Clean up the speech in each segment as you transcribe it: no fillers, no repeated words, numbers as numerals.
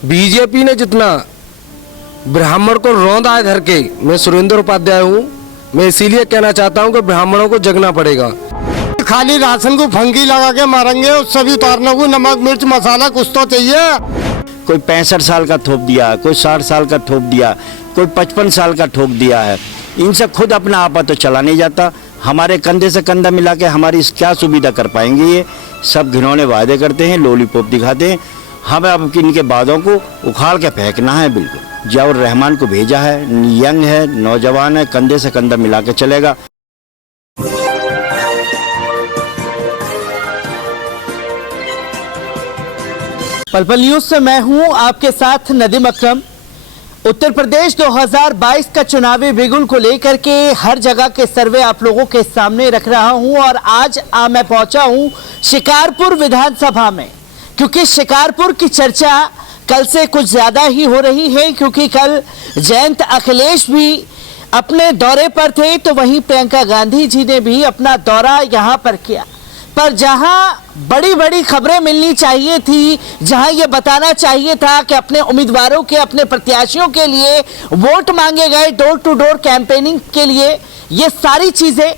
BJP ने जितना ब्राह्मण को रौंदा है घर के, मैं सुरेंद्र उपाध्याय हूँ, मैं इसीलिए कहना चाहता हूँ कि ब्राह्मणों को जगना पड़ेगा। खाली राशन को फंगी लगा के मारेंगे, उससे भी उतारने को नमक मिर्च मसाला कुछ तो चाहिए। कोई 65 साल का थोप दिया, कोई 60 साल का थोप दिया, कोई 55 साल का ठोक दिया है। इनसे खुद अपना आपा तो चला नहीं जाता। हमारे कंधे से कंधा मिला के हमारी क्या सुविधा कर पाएंगे? ये सब घिनौने वादे करते हैं, लॉलीपॉप दिखाते हैं। हमें अब इनके वादों को उखाड़ के फेंकना है। बिल्कुल जियाउर रहमान को भेजा है, यंग है, नौजवान है, कंधे से कंधा मिला के चलेगा। पल-पल न्यूज से मैं हूं आपके साथ नदीम अकरम। उत्तर प्रदेश 2022 का चुनावी बिगुल को लेकर के हर जगह के सर्वे आप लोगों के सामने रख रहा हूं और आज मैं पहुंचा हूं शिकारपुर विधानसभा में, क्योंकि शिकारपुर की चर्चा कल से कुछ ज्यादा ही हो रही है, क्योंकि कल जयंत अखिलेश भी अपने दौरे पर थे, तो वहीं प्रियंका गांधी जी ने भी अपना दौरा यहां पर किया। पर जहां बड़ी बड़ी खबरें मिलनी चाहिए थी, जहां ये बताना चाहिए था कि अपने उम्मीदवारों के, अपने प्रत्याशियों के लिए वोट मांगे गए, डोर टू डोर कैंपेनिंग के लिए, ये सारी चीजें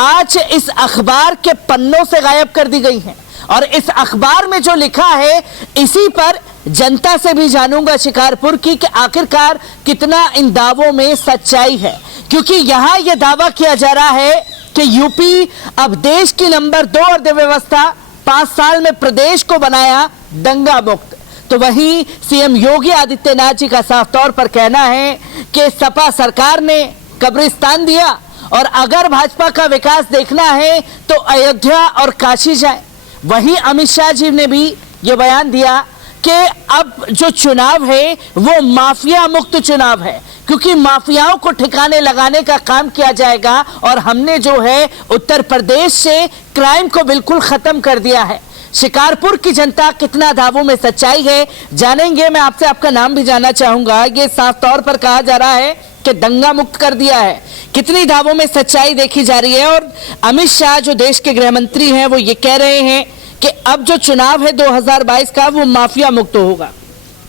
आज इस अखबार के पन्नों से गायब कर दी गई हैं। और इस अखबार में जो लिखा है, इसी पर जनता से भी जानूंगा शिकारपुर की कि आखिरकार कितना इन दावों में सच्चाई है। क्योंकि यहां यह दावा किया जा रहा है कि यूपी अब देश की नंबर 2 अर्थव्यवस्था, 5 साल में प्रदेश को बनाया दंगा मुक्त। तो वहीं सीएम योगी आदित्यनाथ जी का साफ तौर पर कहना है कि सपा सरकार ने कब्रिस्तान दिया और अगर भाजपा का विकास देखना है तो अयोध्या और काशी जाए। वहीं अमित शाह जी ने भी ये बयान दिया कि अब जो चुनाव है वो माफिया मुक्त चुनाव है, क्योंकि माफियाओं को ठिकाने लगाने का काम किया जाएगा और हमने जो है उत्तर प्रदेश से क्राइम को बिल्कुल खत्म कर दिया है। शिकारपुर की जनता कितना दावों में सच्चाई है जानेंगे। मैं आपसे आपका नाम भी जानना चाहूंगा। ये साफ तौर पर कहा जा रहा है कि दंगा मुक्त कर दिया है, कितनी दावों में सच्चाई देखी जा रही है? और अमित शाह जो देश के गृह मंत्री हैं वो ये कह रहे हैं कि अब जो चुनाव है 2022 का वो माफिया मुक्त होगा।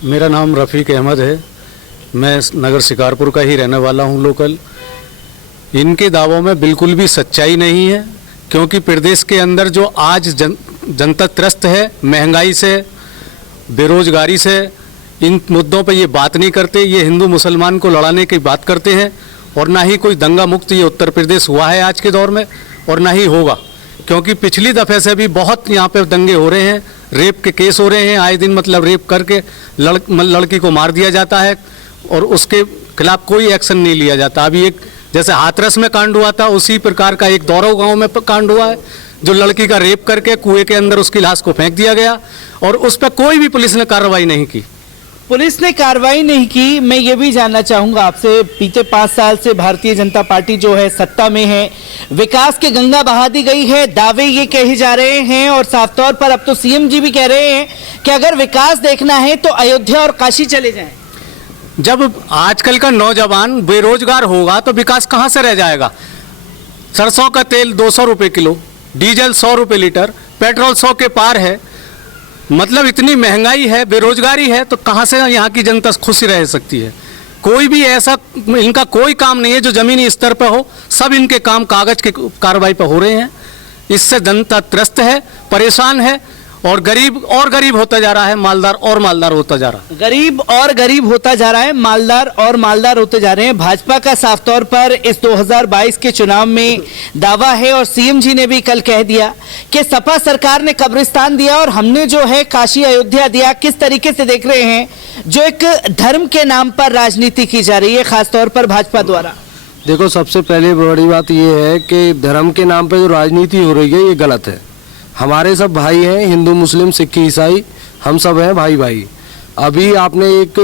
मेरा नाम रफीक अहमद है, मैं नगर शिकारपुर का ही रहने वाला हूं, लोकल। इनके दावों में बिल्कुल भी सच्चाई नहीं है, क्योंकि प्रदेश के अंदर जो आज जनता त्रस्त है, महंगाई से, बेरोजगारी से, इन मुद्दों पे ये बात नहीं करते। ये हिंदू मुसलमान को लड़ाने की बात करते हैं और ना ही कोई दंगा मुक्त ये उत्तर प्रदेश हुआ है आज के दौर में और ना ही होगा, क्योंकि पिछली दफ़े से भी बहुत यहाँ पे दंगे हो रहे हैं, रेप के केस हो रहे हैं आए दिन। मतलब रेप करके लड़की को मार दिया जाता है और उसके खिलाफ कोई एक्शन नहीं लिया जाता। अभी एक जैसे हाथरस में कांड हुआ था, उसी प्रकार का एक दौरव गांव में कांड हुआ है, जो लड़की का रेप करके कुएं के अंदर उसकी लाश को फेंक दिया गया और उस पर कोई भी पुलिस ने कार्रवाई नहीं की। पुलिस ने कार्रवाई नहीं की। मैं ये भी जानना चाहूंगा आपसे, बीते 5 साल से भारतीय जनता पार्टी जो है सत्ता में है, विकास की गंगा बहा दी गई है, दावे ये कहे जा रहे हैं और साफ तौर पर अब तो सीएम जी भी कह रहे हैं कि अगर विकास देखना है तो अयोध्या और काशी चले जाएं। जब आजकल का नौजवान बेरोजगार होगा तो विकास कहां से रह जाएगा? सरसों का तेल 200 रुपये किलो, डीजल 100 रुपये लीटर, पेट्रोल 100 के पार है। मतलब इतनी महंगाई है, बेरोजगारी है, तो कहां से यहाँ की जनता खुशी रह सकती है? कोई भी ऐसा इनका कोई काम नहीं है जो जमीनी स्तर पर हो। सब इनके काम कागज की कार्रवाई पर हो रहे हैं। इससे जनता त्रस्त है, परेशान है और गरीब होता जा रहा है, मालदार और मालदार होता जा रहा है। गरीब और गरीब होता जा रहा है, मालदार और मालदार होते जा रहे हैं। भाजपा का साफ तौर पर इस 2022 के चुनाव में दावा है और सीएम जी ने भी कल कह दिया कि सपा सरकार ने कब्रिस्तान दिया और हमने जो है काशी अयोध्या दिया। किस तरीके से देख रहे हैं जो एक धर्म के नाम पर राजनीति की जा रही है खासतौर पर भाजपा द्वारा? देखो, सबसे पहले बड़ी बात यह है कि धर्म के नाम पर जो राजनीति हो रही है ये गलत है। हमारे सब भाई हैं, हिंदू मुस्लिम सिख ईसाई, हम सब हैं भाई भाई। अभी आपने एक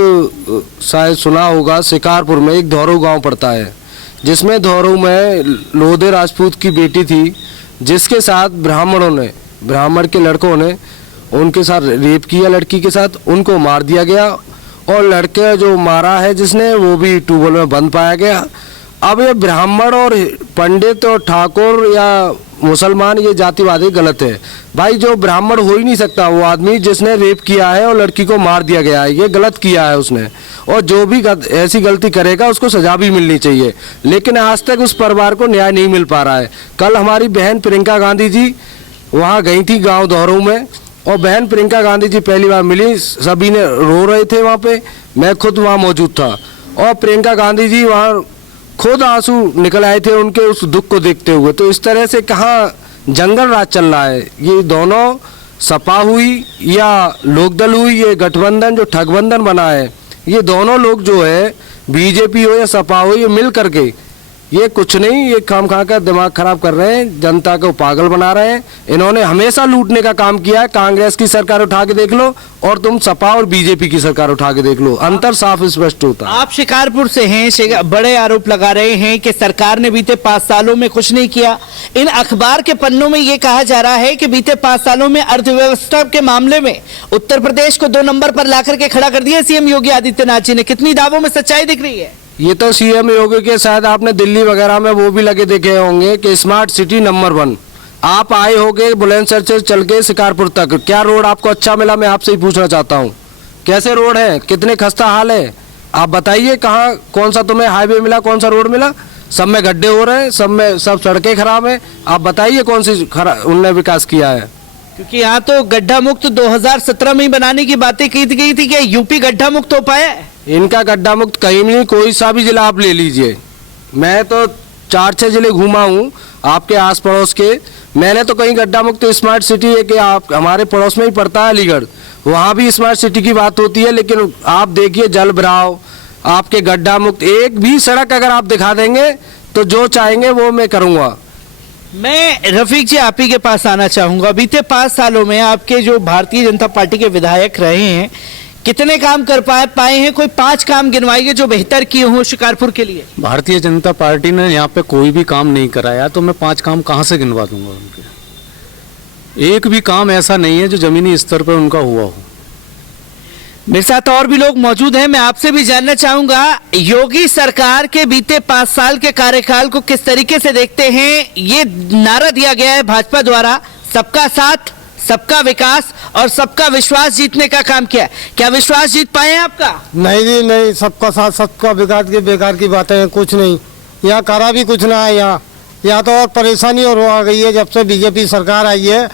शायद सुना होगा, शिकारपुर में एक धौरव गांव पड़ता है, जिसमें धौरव में लोधे राजपूत की बेटी थी, जिसके साथ ब्राह्मण के लड़कों ने उनके साथ रेप किया, लड़की के साथ उनको मार दिया गया और लड़के जो मारा है जिसने वो भी ट्यूबवेल में बंद पाया गया। अब ये ब्राह्मण और पंडित और ठाकुर या मुसलमान ये जातिवादी गलत है भाई। जो ब्राह्मण हो ही नहीं सकता वो आदमी जिसने रेप किया है और लड़की को मार दिया गया है, ये गलत किया है उसने। और जो भी ऐसी गलती करेगा उसको सजा भी मिलनी चाहिए, लेकिन आज तक उस परिवार को न्याय नहीं मिल पा रहा है। कल हमारी बहन प्रियंका गांधी जी वहाँ गई थी गाँव धौरू में, और बहन प्रियंका गांधी जी पहली बार मिली, सभी ने रो रहे थे वहाँ पे, मैं खुद वहाँ मौजूद था। और प्रियंका गांधी जी वहाँ खुद आंसू निकल आए थे उनके उस दुख को देखते हुए। तो इस तरह से कहाँ जंगल राज चल रहा है। ये दोनों सपा हुई या लोकदल हुई, ये गठबंधन जो ठगबंधन बना है, ये दोनों लोग जो है बीजेपी हो या सपा हो, ये मिल करके ये कुछ नहीं, ये काम खा कर दिमाग खराब कर रहे हैं, जनता को पागल बना रहे हैं। इन्होंने हमेशा लूटने का काम किया है। कांग्रेस की सरकार उठा के देख लो और तुम सपा और बीजेपी की सरकार उठा के देख लो, अंतर साफ स्पष्ट होता है। आप शिकारपुर से हैं, बड़े आरोप लगा रहे हैं कि सरकार ने बीते 5 सालों में कुछ नहीं किया। इन अखबार के पन्नों में ये कहा जा रहा है कि बीते 5 सालों में अर्थव्यवस्था के मामले में उत्तर प्रदेश को 2 नंबर पर ला करके खड़ा कर दिया सीएम योगी आदित्यनाथ जी ने। कितनी दावों में सच्चाई दिख रही है? ये तो सीएम योगी के शायद आपने दिल्ली वगैरह में वो भी लगे देखे होंगे कि स्मार्ट सिटी नंबर 1। आप आए होगे बुलंदशहर से चल के शिकारपुर तक, क्या रोड आपको अच्छा मिला? मैं आपसे ही पूछना चाहता हूँ, कैसे रोड है, कितने खस्ता हाल है? आप बताइए कहाँ कौन सा तुम्हें हाईवे मिला, कौन सा रोड मिला? सब में गड्ढे हो रहे हैं, सब सड़कें खराब है। आप बताइए कौन सी उनने विकास किया है? क्योंकि यहाँ तो गड्ढा मुक्त 2017 में ही बनाने की बातें की गई थी। क्या यूपी गड्ढा मुक्त हो पाया है? इनका गड्ढा मुक्त कहीं नहीं, कोई सा भी जिला आप ले लीजिए। मैं तो 4-6 जिले घूमा हूँ आपके आस पड़ोस के, मैंने तो कहीं गड्ढा मुक्त स्मार्ट सिटी है कि आप हमारे पड़ोस में ही पड़ता है अलीगढ़, वहाँ भी स्मार्ट सिटी की बात होती है। लेकिन आप देखिए जल भराव, आपके गड्ढा मुक्त एक भी सड़क अगर आप दिखा देंगे तो जो चाहेंगे वो मैं करूँगा। मैं रफीक जी आप ही के पास आना चाहूंगा। बीते 5 सालों में आपके जो भारतीय जनता पार्टी के विधायक रहे हैं, कितने काम कर पाए हैं? कोई 5 काम गिनवाइए जो बेहतर किए हों शिकारपुर के लिए। भारतीय जनता पार्टी ने यहाँ पे कोई भी काम नहीं कराया, तो मैं 5 काम कहाँ से गिनवा दूंगा उनके? एक भी काम ऐसा नहीं है जो जमीनी स्तर पर उनका हुआ हो। मेरे साथ और भी लोग मौजूद हैं, मैं आपसे भी जानना चाहूंगा, योगी सरकार के बीते 5 साल के कार्यकाल को किस तरीके से देखते हैं? ये नारा दिया गया है भाजपा द्वारा, सबका साथ, सबका विकास और सबका विश्वास जीतने का काम किया। क्या विश्वास जीत पाए हैं आपका? नहीं जी नहीं, सबका साथ सबका विकास की बेकार की बातें हैं, कुछ नहीं। यहाँ करा भी कुछ ना है। यहाँ तो और परेशानी और आ गई है जब से बीजेपी सरकार आई है।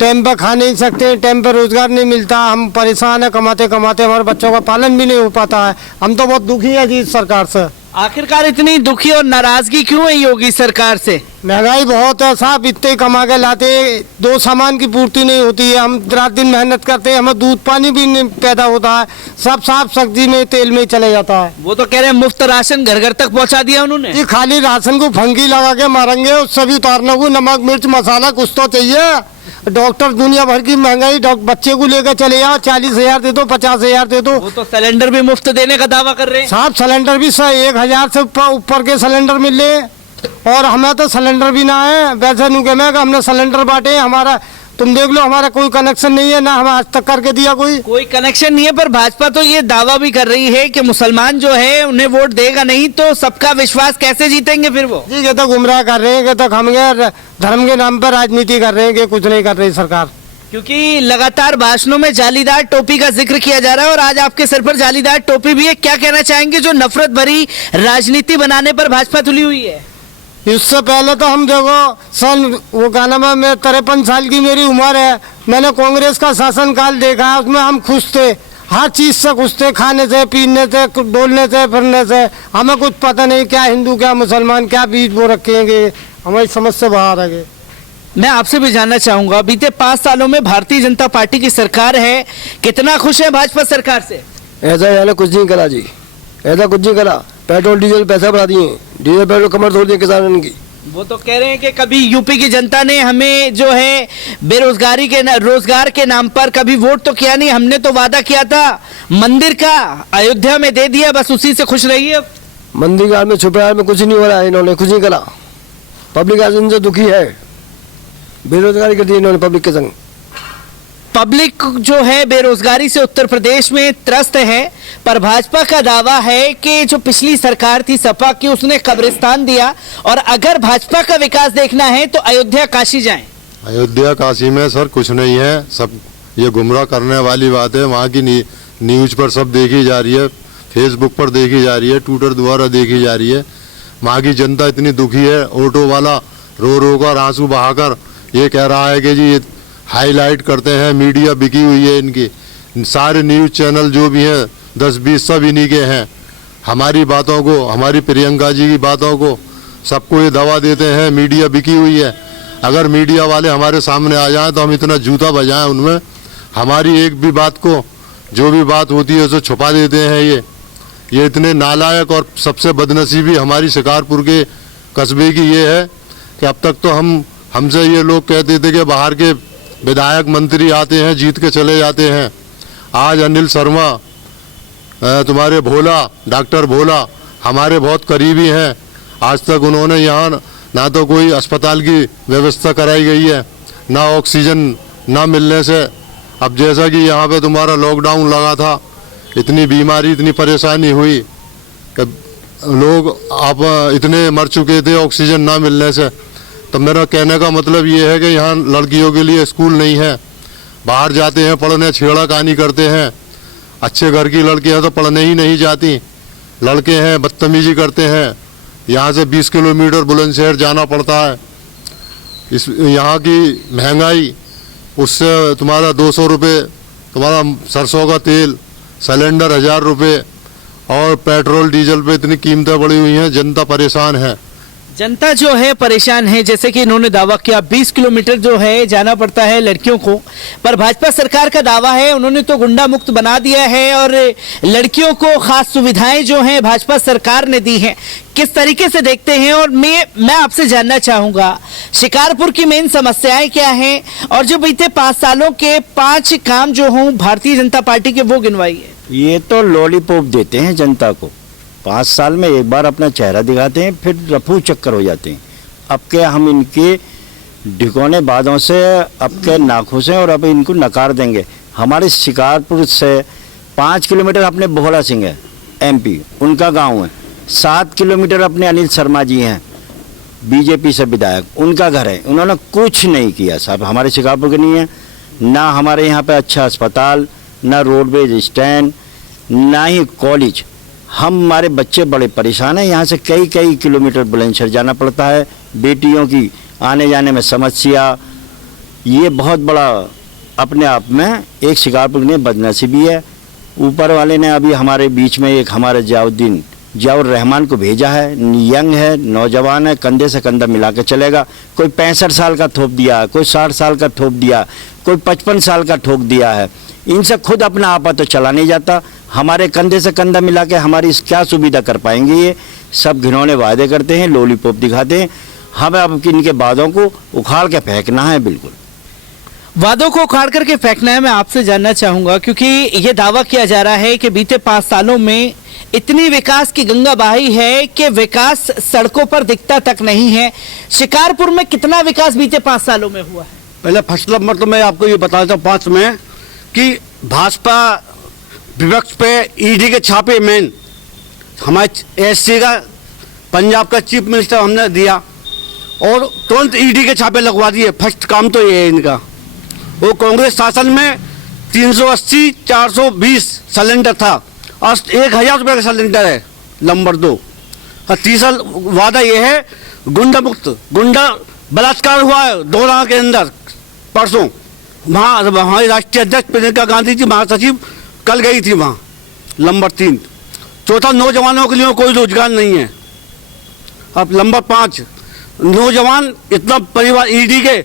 टाइम पर खा नहीं सकते, टाइम पर रोजगार नहीं मिलता, हम परेशान है, कमाते कमाते हमारे बच्चों का पालन भी नहीं हो पाता है। हम तो बहुत दुखी हैं जी इस सरकार से। आखिरकार इतनी दुखी और नाराजगी क्यों है योगी सरकार से? महंगाई बहुत है साहब, इतने कमा के लाते, 2 सामान की पूर्ति नहीं होती है। हम रात दिन मेहनत करते हैं, हमें दूध पानी भी नहीं पैदा होता है, सब साफ सब्जी में तेल में चले जाता है। वो तो कह रहे हैं मुफ्त राशन घर घर तक पहुंचा दिया उन्होंने। ये खाली राशन को फंकी लगा के मारेंगे, उससे भी उतारने को नमक मिर्च मसाला कुछ तो चाहिए। डॉक्टर दुनिया भर की महंगाई, बच्चे को लेकर चले जाओ, 40,000 दे दो, 50,000 दे दो। वो तो सिलेंडर भी मुफ्त देने का दावा कर रहे हैं साहब। सिलेंडर भी 1,000 से ऊपर के सिलेंडर मिल रहे, और हमें तो सिलेंडर भी ना है। वैसे नहीं कहना कि हमने सिलेंडर बांटे, हमारा तुम देख लो, हमारा कोई कनेक्शन नहीं है, ना हमें आज तक करके दिया कोई कनेक्शन नहीं है। पर भाजपा तो ये दावा भी कर रही है कि मुसलमान जो है उन्हें वोट देगा नहीं, तो सबका विश्वास कैसे जीतेंगे फिर वो? जी, ये तो गुमराह कर रहे हैं, कि तो हम धर्म के नाम पर राजनीति कर रहे हैं, कि कुछ नहीं कर रही सरकार। क्योंकि लगातार भाषणों में जालीदार टोपी का जिक्र किया जा रहा है और आज आपके सर पर जालीदार टोपी भी है। क्या कहना चाहेंगे जो नफरत भरी राजनीति बनाने पर भाजपा तुली हुई है? इससे पहले तो हम देखो वो गाना में, मैं 53 साल की मेरी उम्र है, मैंने कांग्रेस का शासनकाल देखा है, उसमें हम खुश थे, हर चीज से खुश थे, खाने से, पीने से, डोलने से, फिरने से। हमें कुछ पता नहीं क्या हिंदू क्या मुसलमान क्या बीच वो रखेंगे, हमारी समझ से बाहर आ गए। मैं आपसे भी जानना चाहूंगा, बीते 5 सालों में भारतीय जनता पार्टी की सरकार है, कितना खुश है भाजपा सरकार से? ऐसा यानी कुछ नहीं करा जी, ऐसा कुछ नहीं करा। पेट्रोल डीजल पैसा बढ़ा दिए, डीजल पेट्रोल कमर तोड़ दिए किसानों की। वो तो कह रहे हैं कि कभी यूपी की जनता ने हमें जो है बेरोजगारी के रोजगार के नाम पर कभी वोट तो किया नहीं, हमने तो वादा किया था मंदिर का, अयोध्या में दे दिया, बस उसी से खुश रहिए। मंदिर गाड़ में छुपे में कुछ नहीं हो रहा है, इन्होंने कुछ नहीं करा। पब्लिक आज इनसे दुखी है, बेरोजगारी कर दी इन्होंने पब्लिक के संग। पब्लिक जो है बेरोजगारी से उत्तर प्रदेश में त्रस्त है, पर भाजपा का दावा है कि जो पिछली सरकार थी सपा की, उसने कब्रिस्तान दिया, और अगर भाजपा का विकास देखना है तो अयोध्या काशी जाएं। अयोध्या काशी में सर कुछ नहीं है, सब ये गुमराह करने वाली बात है। वहाँ की न्यूज़ पर सब देखी जा रही है, फेसबुक पर देखी जा रही है, ट्विटर द्वारा देखी जा रही है। वहाँ की जनता इतनी दुखी है, ऑटो वाला रो रो कर आंसू बहाकर ये कह रहा है कि जी ये हाईलाइट करते हैं, मीडिया बिकी हुई है इनकी, सारे न्यूज़ चैनल जो भी हैं 10-20 सब इन्हीं के हैं। हमारी बातों को, हमारी प्रियंका जी की बातों को सबको ये दवा देते हैं, मीडिया बिकी हुई है। अगर मीडिया वाले हमारे सामने आ जाएं तो हम इतना जूता बजाएं उनमें, हमारी एक भी बात को, जो भी बात होती है उसे छुपा देते हैं। ये इतने नालायक, और सबसे बदनसीबी हमारी शिकारपुर के कस्बे की ये है कि अब तक तो हमसे ये लोग कहते थे कि बाहर के विधायक मंत्री आते हैं, जीत के चले जाते हैं। आज अनिल शर्मा, तुम्हारे भोला, डॉक्टर भोला हमारे बहुत करीबी हैं। आज तक उन्होंने यहाँ ना तो कोई अस्पताल की व्यवस्था कराई गई है, ना ऑक्सीजन ना मिलने से, अब जैसा कि यहाँ पे तुम्हारा लॉकडाउन लगा था, इतनी बीमारी, इतनी परेशानी हुई कि लोग आप इतने मर चुके थे ऑक्सीजन ना मिलने से। तो मेरा कहने का मतलब ये है कि यहाँ लड़कियों के लिए स्कूल नहीं है, बाहर जाते हैं पढ़ने, छेड़खानी करते हैं। अच्छे घर की लड़कियाँ तो पढ़ने ही नहीं जाती, लड़के हैं बदतमीजी करते हैं। यहाँ से 20 किलोमीटर बुलंदशहर जाना पड़ता है। यहाँ की महंगाई, उससे तुम्हारा 200 रुपये, तुम्हारा सरसों का तेल, सिलेंडर 1000 रुपये, और पेट्रोल डीजल पे इतनी कीमतें बढ़ी हुई हैं, जनता परेशान है। जनता जो है परेशान है। जैसे कि इन्होंने दावा किया 20 किलोमीटर जो है जाना पड़ता है लड़कियों को, पर भाजपा सरकार का दावा है उन्होंने तो गुंडा मुक्त बना दिया है, और लड़कियों को खास सुविधाएं जो हैं भाजपा सरकार ने दी हैं। किस तरीके से देखते हैं? और मैं आपसे जानना चाहूंगा शिकारपुर की मेन समस्याएं क्या हैं, और जो बीते 5 सालों के 5 काम जो हों भारतीय जनता पार्टी के, वो गिनवाइए। ये तो लॉलीपॉप देते हैं जनता को, 5 साल में एक बार अपना चेहरा दिखाते हैं, फिर रफू चक्कर हो जाते हैं। अब के हम इनके ढिकोने बादों से अब के नाखुश हैं और अब इनको नकार देंगे। हमारे शिकारपुर से 5 किलोमीटर अपने भोला सिंह है, MP, उनका गांव है। 7 किलोमीटर अपने अनिल शर्मा जी हैं, बीजेपी से विधायक, उनका घर है। उन्होंने कुछ नहीं किया साहब, हमारे शिकारपुर के नहीं है। ना हमारे यहाँ पे अच्छा अस्पताल, ना रोडवेज स्टैंड, ना ही कॉलेज। हमारे बच्चे बड़े परेशान हैं, यहाँ से कई किलोमीटर बुलंदशहर जाना पड़ता है। बेटियों की आने जाने में समस्या, ये बहुत बड़ा अपने आप में एक शिकारपुर में बदनसीबी है। ऊपर वाले ने अभी हमारे बीच में एक हमारे जियाउर रहमान को भेजा है, यंग है, नौजवान है, कंधे से कंधा मिला के चलेगा। कोई 65 साल का थोप दिया, कोई 60 साल का थोप दिया, कोई 55 साल का ठोक दिया है। इनसे खुद अपना आपा तो चला नहीं जाता। हमारे कंधे से कंधा मिला के हमारी क्या सुविधा कर पाएंगे? ये सब घिनौने वादे करते हैं, लॉलीपॉप दिखाते हैं। हमें अब इनके वादों को उखाड़ के फेंकना है। बिल्कुल वादों को उखाड़ करके फेंकना है। मैं आपसे जानना चाहूंगा, क्योंकि ये दावा किया जा रहा है कि बीते 5 सालों में इतनी विकास की गंगा बहाई है कि विकास सड़कों पर दिखता तक नहीं है। शिकारपुर में कितना विकास बीते 5 सालों में हुआ है? पहले फर्स्ट नंबर तो मैं आपको ये बता देता हूँ 5 में कि भाजपा विपक्ष पे ईडी के छापे मेन हमारे SC का पंजाब का चीफ मिनिस्टर हमने दिया और तुरंत ईडी के छापे लगवा दिए। फर्स्ट काम तो ये है इनका। वो कांग्रेस शासन में 380 420 सिलेंडर था, और 1000 रुपये का सिलेंडर है नंबर 2। और तीसरा वादा ये है गुंडा मुक्त। गुंडा बलात्कार हुआ है दोरा के अंदर परसों, वहाँ हमारी राष्ट्रीय अध्यक्ष प्रियंका गांधी जी महासचिव कल गई थी वहाँ, नंबर 3। चौथा, नौजवानों के लिए कोई रोजगार नहीं है। अब नंबर 5, नौजवान इतना परिवार, ईडी के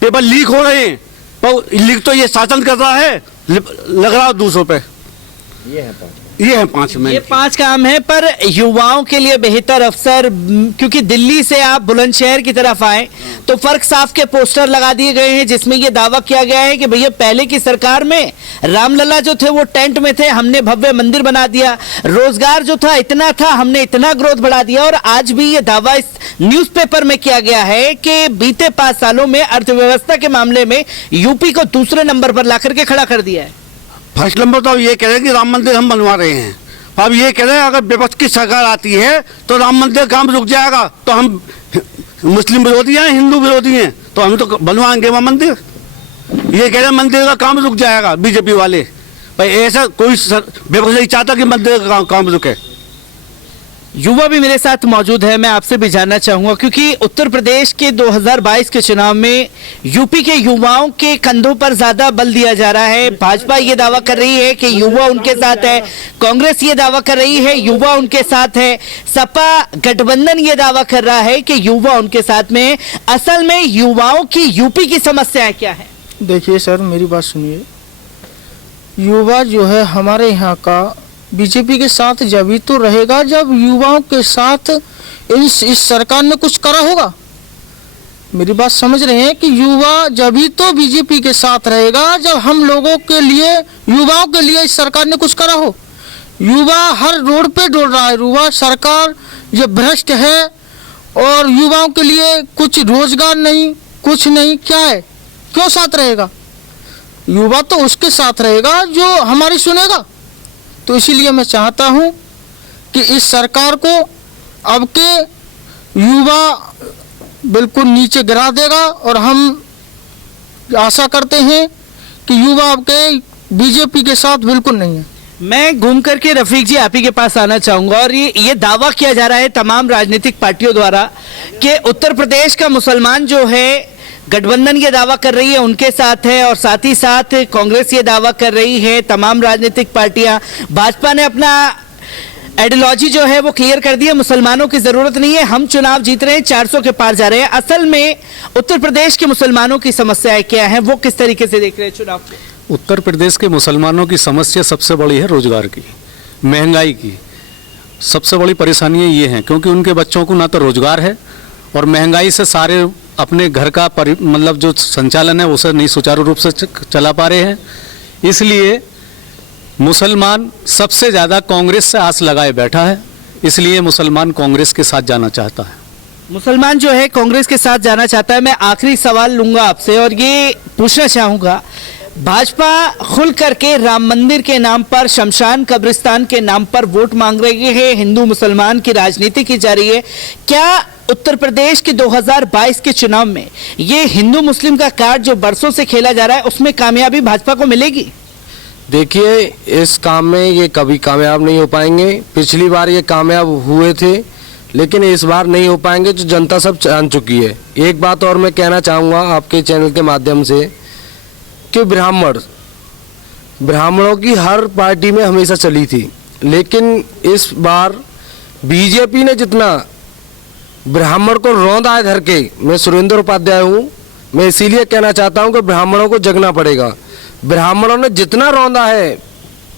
पेपर लीक हो रहे हैं, पर लीक तो ये शासन कर रहा है, लग रहा है दूसरों पे। ये है 5 में। ये 5 काम है, पर युवाओं के लिए बेहतर अवसर, क्योंकि दिल्ली से आप बुलंदशहर की तरफ आए तो फर्क साफ के पोस्टर लगा दिए गए हैं, जिसमें ये दावा किया गया है कि भैया पहले की सरकार में रामलला जो थे वो टेंट में थे, हमने भव्य मंदिर बना दिया। रोजगार जो था इतना था, हमने इतना ग्रोथ बढ़ा दिया। और आज भी ये दावा इस न्यूज़पेपर में किया गया है कि बीते 5 सालों में अर्थव्यवस्था के मामले में यूपी को दूसरे नंबर पर ला करके खड़ा कर दिया है। फर्स्ट नंबर तो ये कह रहे हैं कि राम मंदिर हम बनवा रहे हैं। अब ये कह रहे हैं अगर विपक्ष की सरकार आती है तो राम मंदिर काम रुक जाएगा, तो हम मुस्लिम विरोधी हैं, हिंदू विरोधी हैं, तो हम तो बनवाएंगे वहाँ मंदिर। ये कह रहे हैं मंदिर का काम रुक जाएगा बीजेपी वाले। भाई ऐसा कोई विपक्ष नहीं चाहता कि मंदिर का काम रुके। युवा भी मेरे साथ मौजूद है, मैं आपसे भी जानना चाहूंगा क्योंकि उत्तर प्रदेश के 2022 के चुनाव में यूपी के युवाओं के कंधों पर ज्यादा बल दिया जा रहा है। भाजपा ये दावा कर रही है कि युवा उनके साथ है, कांग्रेस ये दावा कर रही है युवा उनके साथ है, सपा गठबंधन ये दावा कर रहा है कि युवा उनके साथ में। असल में युवाओं की यूपी की समस्याएं क्या है? देखिए सर, मेरी बात सुनिए। युवा जो है हमारे यहाँ का बीजेपी के साथ जब ही तो रहेगा जब युवाओं के साथ इस सरकार ने कुछ करा होगा। मेरी बात समझ रहे हैं कि युवा जब ही तो बीजेपी के साथ रहेगा जब हम लोगों के लिए, युवाओं के लिए इस सरकार ने कुछ करा हो। युवा हर रोड पे डोल रहा है, युवा सरकार ये भ्रष्ट है और युवाओं के लिए कुछ रोजगार नहीं, कुछ नहीं, क्या है, क्यों साथ रहेगा? युवा तो उसके साथ रहेगा जो हमारी सुनेगा। तो इसीलिए मैं चाहता हूं कि इस सरकार को अब के युवा बिल्कुल नीचे गिरा देगा और हम आशा करते हैं कि युवा अब के बीजेपी के साथ बिल्कुल नहीं है। मैं घूम करके रफीक जी आप ही के पास आना चाहूंगा और ये दावा किया जा रहा है तमाम राजनीतिक पार्टियों द्वारा कि उत्तर प्रदेश का मुसलमान जो है, गठबंधन ये दावा कर रही है उनके साथ है और साथ ही साथ कांग्रेस ये दावा कर रही है, तमाम राजनीतिक पार्टियां। भाजपा ने अपना आइडियोलॉजी जो है वो क्लियर कर दी है, मुसलमानों की जरूरत नहीं है, हम चुनाव जीत रहे हैं, 400 के पार जा रहे हैं। असल में उत्तर प्रदेश के मुसलमानों की समस्याएं क्या है, वो किस तरीके से देख रहे हैं चुनाव को? उत्तर प्रदेश के मुसलमानों की समस्या सबसे बड़ी है रोजगार की, महंगाई की। सबसे बड़ी परेशानियाँ ये हैं क्योंकि उनके बच्चों को ना तो रोजगार है और महंगाई से सारे अपने घर का मतलब जो संचालन है उसे नहीं सुचारू रूप से चला पा रहे हैं। इसलिए मुसलमान सबसे ज़्यादा कांग्रेस से आस लगाए बैठा है, इसलिए मुसलमान कांग्रेस के साथ जाना चाहता है। मुसलमान जो है कांग्रेस के साथ जाना चाहता है। मैं आखिरी सवाल लूंगा आपसे और ये पूछना चाहूँगा, भाजपा खुल करके राम मंदिर के नाम पर, शमशान कब्रिस्तान के नाम पर वोट मांग रही है, हिंदू मुसलमान की राजनीति की जा रही है। क्या उत्तर प्रदेश के 2022 के चुनाव में ये हिंदू मुस्लिम का कार्ड जो बरसों से खेला जा रहा है उसमें कामयाबी भाजपा को मिलेगी? देखिए, इस काम में ये कभी कामयाब नहीं हो पाएंगे। पिछली बार ये कामयाब हुए थे लेकिन इस बार नहीं हो पाएंगे, जो जनता सब जान चुकी है। एक बात और मैं कहना चाहूँगा आपके चैनल के माध्यम से कि ब्राह्मणों की हर पार्टी में हमेशा चली थी, लेकिन इस बार बीजेपी ने जितना ब्राह्मण को रौंदा है धर के, मैं सुरेंद्र उपाध्याय हूँ, मैं इसीलिए कहना चाहता हूँ कि ब्राह्मणों को जगना पड़ेगा। ब्राह्मणों ने जितना रौंदा है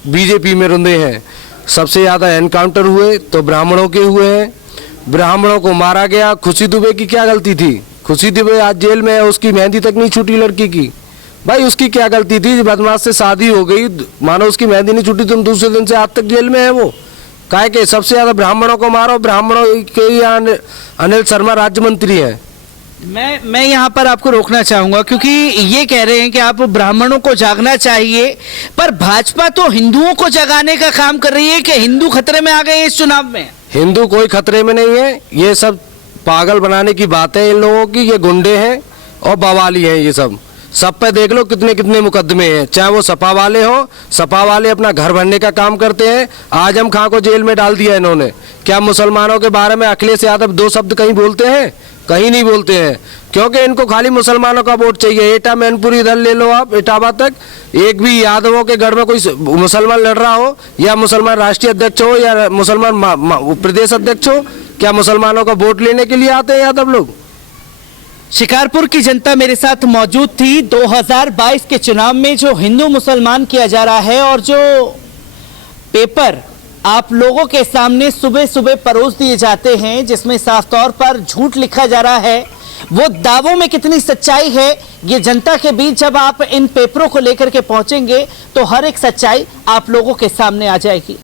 बीजेपी में रुंदे हैं, सबसे ज़्यादा एनकाउंटर हुए तो ब्राह्मणों के हुए हैं। ब्राह्मणों को मारा गया। खुशी दुबे की क्या गलती थी? खुशी दुबे आज जेल में है, उसकी मेहंदी तक नहीं छूटी लड़की की। भाई उसकी क्या गलती थी? बदमाश से शादी हो गई, मानो उसकी मेहंदी नहीं छूटी, तुम दूसरे दिन से आज तक जेल में है वो। काहे के सबसे ज्यादा ब्राह्मणों को मारो, ब्राह्मणों के ही अनिल शर्मा राज्य मंत्री है। मैं यहाँ पर आपको रोकना चाहूंगा क्योंकि ये कह रहे हैं कि आप ब्राह्मणों को जागना चाहिए, पर भाजपा तो हिंदुओं को जगाने का काम कर रही है कि हिंदू खतरे में आ गए हैं इस चुनाव में। हिंदू कोई खतरे में नहीं है, ये सब पागल बनाने की बात है इन लोगों की। ये गुंडे हैं और बवाली हैं, ये सब पे देख लो कितने कितने मुकदमे हैं। चाहे वो सपा वाले हो, सपा वाले अपना घर भरने का काम करते हैं। आजम खां को जेल में डाल दिया इन्होंने। क्या मुसलमानों के बारे में अखिलेश यादव दो शब्द कहीं बोलते हैं? कहीं नहीं बोलते हैं, क्योंकि इनको खाली मुसलमानों का वोट चाहिए। एटा मैनपुरी इधर ले लो आप, इटावा तक एक भी यादवों के घर में कोई मुसलमान लड़ रहा हो, या मुसलमान राष्ट्रीय अध्यक्ष हो या मुसलमान प्रदेश अध्यक्ष हो, क्या मुसलमानों का वोट लेने के लिए आते हैं यादव लोग? शिकारपुर की जनता मेरे साथ मौजूद थी। 2022 के चुनाव में जो हिंदू मुसलमान किया जा रहा है और जो पेपर आप लोगों के सामने सुबह सुबह परोस दिए जाते हैं जिसमें साफ तौर पर झूठ लिखा जा रहा है, वो दावों में कितनी सच्चाई है ये जनता के बीच जब आप इन पेपरों को लेकर के पहुंचेंगे तो हर एक सच्चाई आप लोगों के सामने आ जाएगी।